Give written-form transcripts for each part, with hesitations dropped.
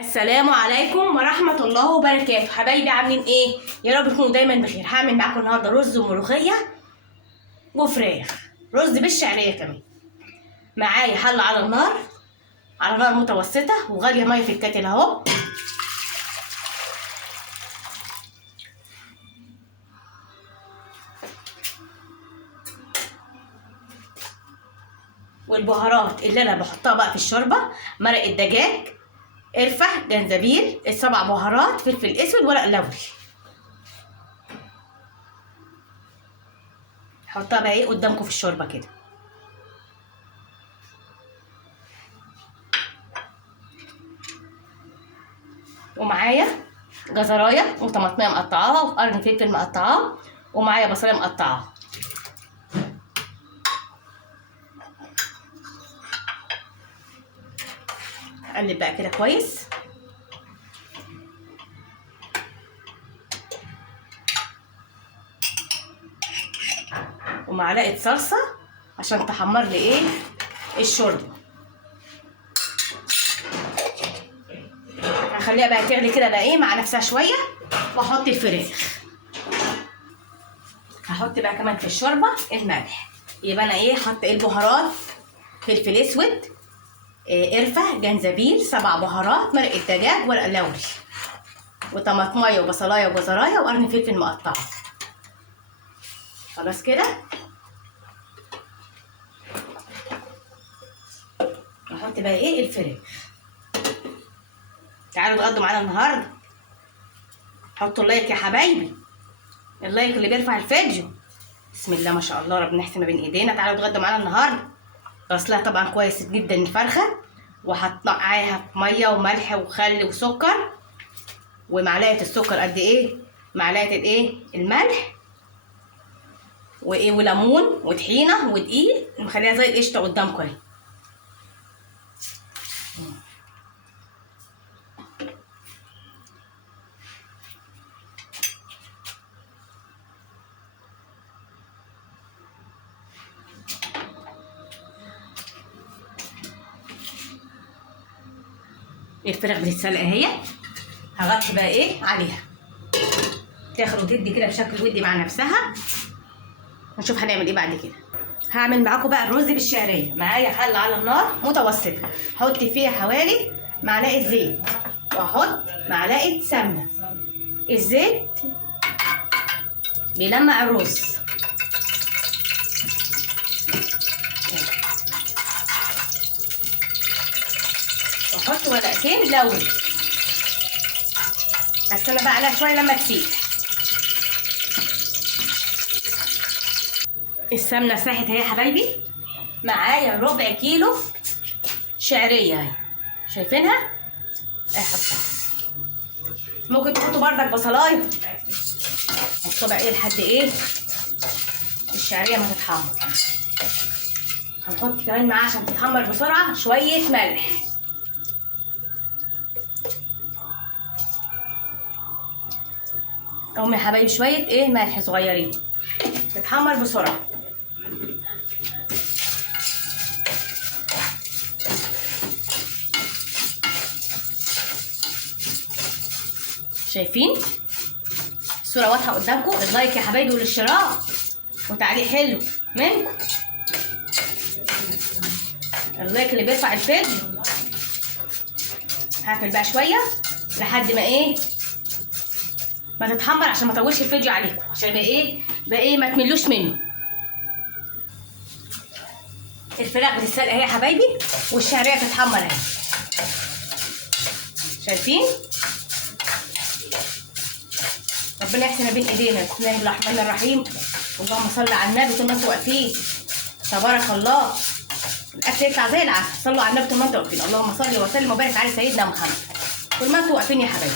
السلام عليكم ورحمة الله وبركاته. حبايبي عاملين ايه؟ يا رب تكونوا دايما بخير. هعمل معاكم النهارده رز وملوخية وفراخ، رز بالشعرية كمان. معايا حلة على النار، على نار متوسطة، وغالية مية في الكاتل اهو. والبهارات اللي انا بحطها بقى في الشوربة: مرق الدجاج، قرفة، جنزبيل، السبع بهارات، فلفل اسود، ورق لوري. هحطها بقى ايه قدامكم في الشوربة كده. ومعايا جزرايه وطماطميه مقطعاها وقرن فلفل مقطعاه، ومعايا بصلايه مقطعاها. اقلب بقى كده كويس. ومعلقه صلصه عشان تحمر لي ايه الشوربه. هخليها بقى تغلي كده بقى ايه مع نفسها شويه، واحط الفراخ. هحط بقى كمان في الشوربه الملح. يبقى انا ايه حط ايه البهارات: فلفل اسود، قرفه، جنزبيل، سبع بهارات، مرق الدجاج، ورق لوري، وطماطمايه وبصلايه وجزرايه وقرن فلفل مقطعه. خلاص كده. نحط بقى ايه الفراخ. تعالوا اتغدوا معانا النهارده. حطوا اللايك يا حبايبي، اللايك اللي بيرفع الفيديو. بسم الله ما شاء الله، ربنا يحسن ما بين ايدينا. تعالوا اتغدوا معانا النهارده. غسلها طبعا كويس جدا الفرخه، وهتنقعيها في ميه وملح وخل وسكر، ومعلقه السكر قد ايه معلقه الايه الملح، وايه وليمون وطحينه ودقيق، مخليها زي القشطه قدامكم اهي. الفراخ بتتسلق اهي. هغطي بقى ايه عليها تاخد وتدي كده بشكل ودي مع نفسها، ونشوف هنعمل ايه بعد كده. هعمل معاكم بقى الرز بالشعريه. معايا حله على النار متوسطه، هحط فيها حوالي معلقه زيت، واحط معلقه سمنه. الزيت بيلمع الرز. واحط ورقتين لوري، بس انا بقى عليها شويه لما تسيح. السمنه ساحت اهي يا حبايبي. معايا ربع كيلو شعريه اهي، شايفينها اهي. حطها. ممكن تحطوا بردك بصلايه. حطوا بقى ايه لحد ايه الشعريه ما تتحمر. هنحط كمان معاها عشان تتحمر بسرعه شويه ملح. اهم يا حبايبي شويه ايه ملح صغيرين تتحمر بسرعه. شايفين الصوره واضحه قدامكم؟ اللايك يا حبايبي والاشتراك وتعليق حلو منكم. اللايك اللي بيرفع الفيديو. هقفل بقى شويه لحد ما ايه ما تتحمر، عشان ما اطولش الفيديو عليكم، عشان يبقى ايه ما تملوش منه. الفراخ بتتسلق اهي يا حبايبي، والشعريه تتحمر اهي. شايفين؟ ربنا يحسن ما بين ايدينا. بسم الله الرحمن الرحيم. اللهم صل على النبي. طول ما انتوا واقفين تبارك الله الاكل يطلع زي العسل. صلوا على النبي طول ما انتوا واقفين. اللهم صل وسلم وبارك على سيدنا محمد. طول ما انتوا واقفين يا حبايبي.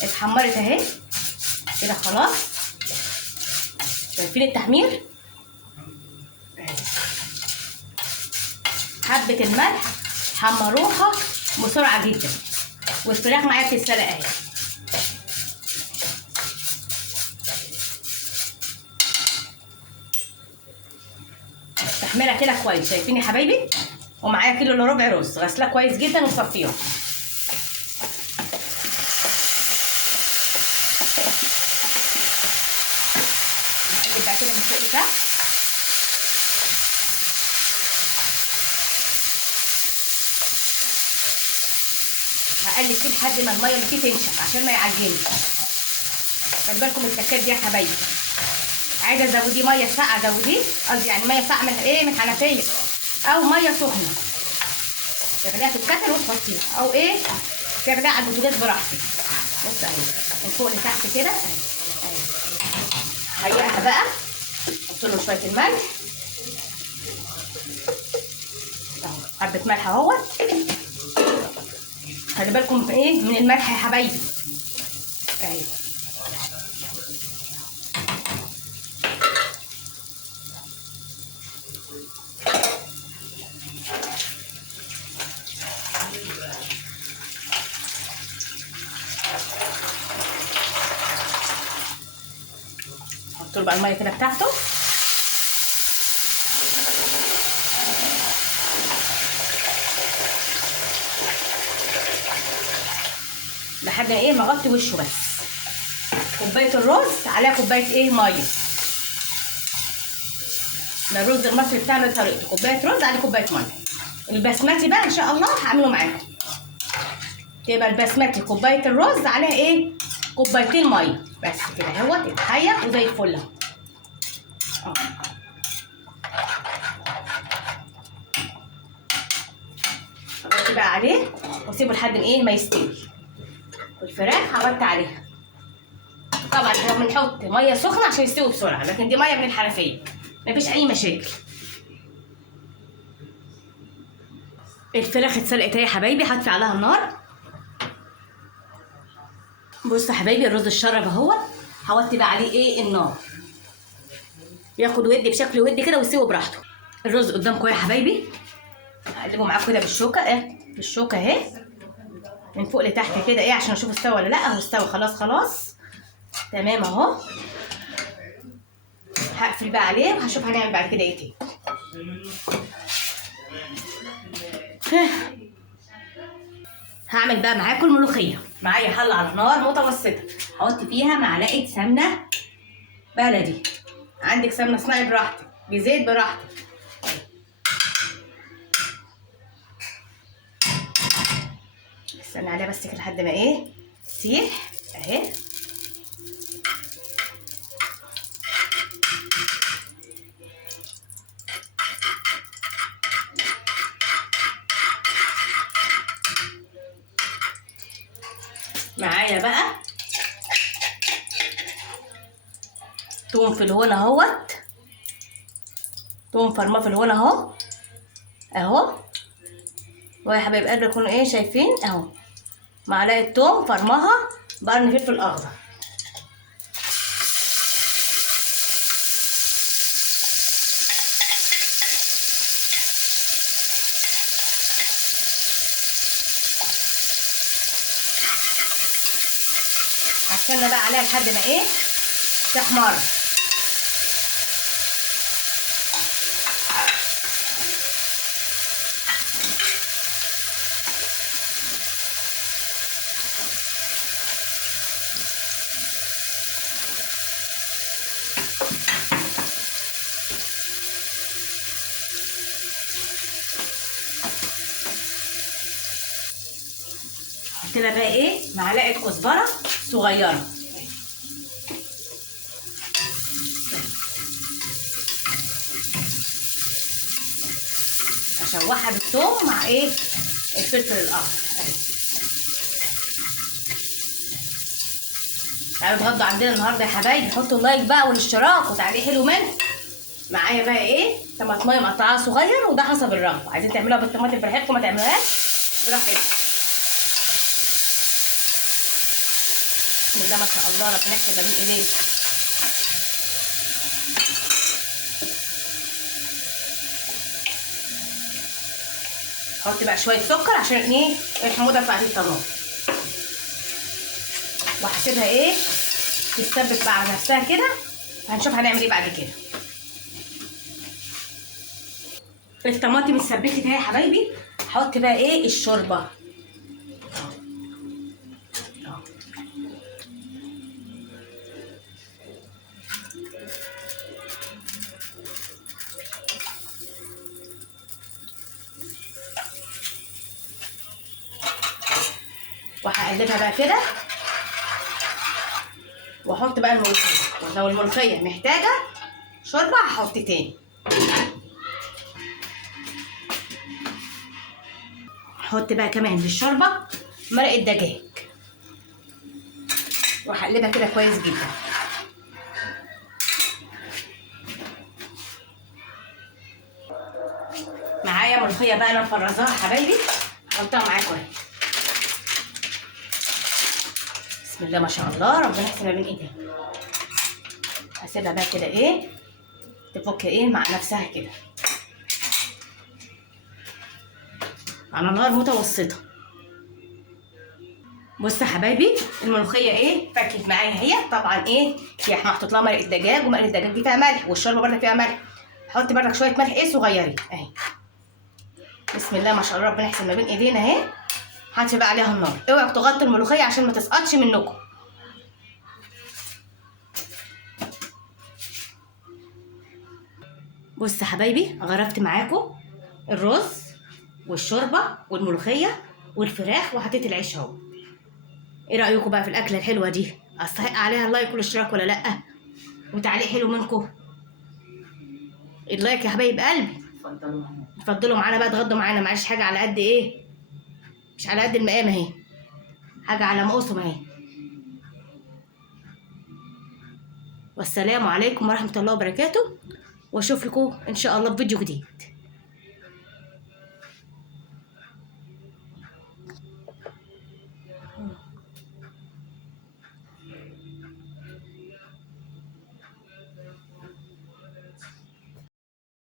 اتحمرت اهي كده خلاص. شايفين التحمير؟ حبه الملح حمروها بسرعه جدا، والفراخ معايا بتتسلق اهي. تحميرها كده كويس. شايفين يا حبايبي؟ ومعايا كيلو الا ربع رز غسلاه كويس جدا وصفيها. هقلب فيه لحد ما الميه اللي فيه تنشف عشان ما يعجنش. خلي بالكم من التكات دي يا حبايبي. عايزه تزوديه ميه ساقعه زوديه، قصدي يعني ميه ساقعه من ايه، من الحنفيه، او ميه سخنه تغليها في الكتل وتحطيها، او ايه تغليها على البوتاجاز براحتك. بص اهي من فوق لتحت كده اهي. هيقها بقى، احط له شويه الملح اهو، حبه ملح اهوت. خلي بالكم ايه من الملح يا حبايبي اهي. حط له بقى الميه كده بتاعته. لحد ما ايه ما اغطي وشه بس. كوبايه الرز عليها كوبايه ايه ميه. ده الرز المصري بتاعنا طريقته كوبايه رز عليه كوبايه ميه. البسمتي بقى ان شاء الله هعمله معاكم. يبقى البسمتي كوبايه الرز عليها ايه كوبايتين ميه بس كده اهوت، يتحير وزي الفل اهو. اغطي بقى عليه واسيبه لحد ما ايه ما يستوي. والفراخ هغطي عليها. طبعا احنا بنحط ميه سخنه عشان يستوي بسرعه، لكن دي ميه من الحنفيه مفيش اي مشاكل. الفراخ اتسلقت اهي يا حبايبي، هطفي عليها النار. بصوا يا حبايبي الرز اتشرب اهو، هوطي بقى عليه ايه النار ياخد ودي بشكل ودي كده ويستوي براحته. الرز قدامكم يا حبايبي، هقلبه معاكم كده بالشوكه ايه، بالشوكه اهي من فوق لتحت كده ايه عشان اشوف استوى ولا لا. اهو استوى خلاص خلاص تمام اهو. هقفل بقى عليه وهشوف هنعمل بعد كده ايه تاني. هعمل بقى معاكم الملوخيه. معايا حله على نار متوسطه، هحط فيها معلقه سمنه بلدي. عندك سمنه صناعي براحتك، بزيت براحتك. استنى عليها بس كده لحد ما ايه تسيح اهي. معايا بقى توم في الهون اهوت، توم فرماه في الهون اهو اهو. ويا حبايب قلبي يكونوا ايه شايفين اهو، معلقه توم فرماها بقرن فلفل اخضر. هستنى بقى عليها لحد ما ايه تحمر. كده بقى ايه معلقه كزبره صغيره، اشوحها بالثوم مع ايه الفلفل الاخضر اهي. تعالوا اتغدوا عندنا النهارده يا حبايبي، حطوا اللايك بقى والاشتراك وتعليق حلو منه. معايا بقى ايه طماطمايه مقطعاها صغير، وده حسب الرغبه، عايزين تعملوها بالطماطم براحتكم ما تعملوهاش براحتكم. بسم الله ما شاء الله ربنا يحفظ من ايدينا. حط بقى شويه سكر عشان ايه الحموضه بتاعت الطماطم، وهسيبها ايه تتسبك بقى على نفسها كده. هنشوف هنعمل ايه بعد كده. الطماطم اتسبكت اهي يا حبايبي، هحط بقى ايه الشوربه. وهقلبها بقى كده، واحط بقى الملوخيه، ولو الملوخيه محتاجه شوربه هحط تاني. احط بقى كمان للشوربه مرقه دجاج، وهقلبها كده كويس جدا. معايا ملوخيه بقى انا مفرزاها حبايبي، هحطها معاكم اهي. بسم الله ما شاء الله، ربنا يحسن ما بين ايدينا. هسيبها بقى كده ايه تفك ايه مع نفسها كده على نار متوسطه. بصوا يا حبايبي، الملوخيه ايه فكت معايا اهي. طبعا ايه هي محطوط لها مرقه دجاج، ومرقه الدجاج دي فيها ملح، والشوربه برده فيها ملح. حط برده شويه ملح ايه صغيرين اهي. بسم الله ما شاء الله، ربنا يحسن ما بين ايدينا اهي. هاتي بقى عليها النار، اوعوا تغطوا الملوخيه عشان ما تسقطش منكم. بص يا حبايبي، غرفت معاكم الرز والشوربه والملوخيه والفراخ، وحطيت العيش اهو. ايه رايكم بقى في الاكله الحلوه دي؟ استحق عليها اللايك والاشتراك ولا لا؟ وتعليق حلو منكم. اللايك يا حبايب قلبي. اتفضلوا معانا بقى، اتغدوا معانا. معلش حاجه على قد ايه، مش على قد المقام اهي، حاجه على مقاسهم اهي. والسلام عليكم ورحمه الله وبركاته، واشوفكم ان شاء الله في فيديو جديد.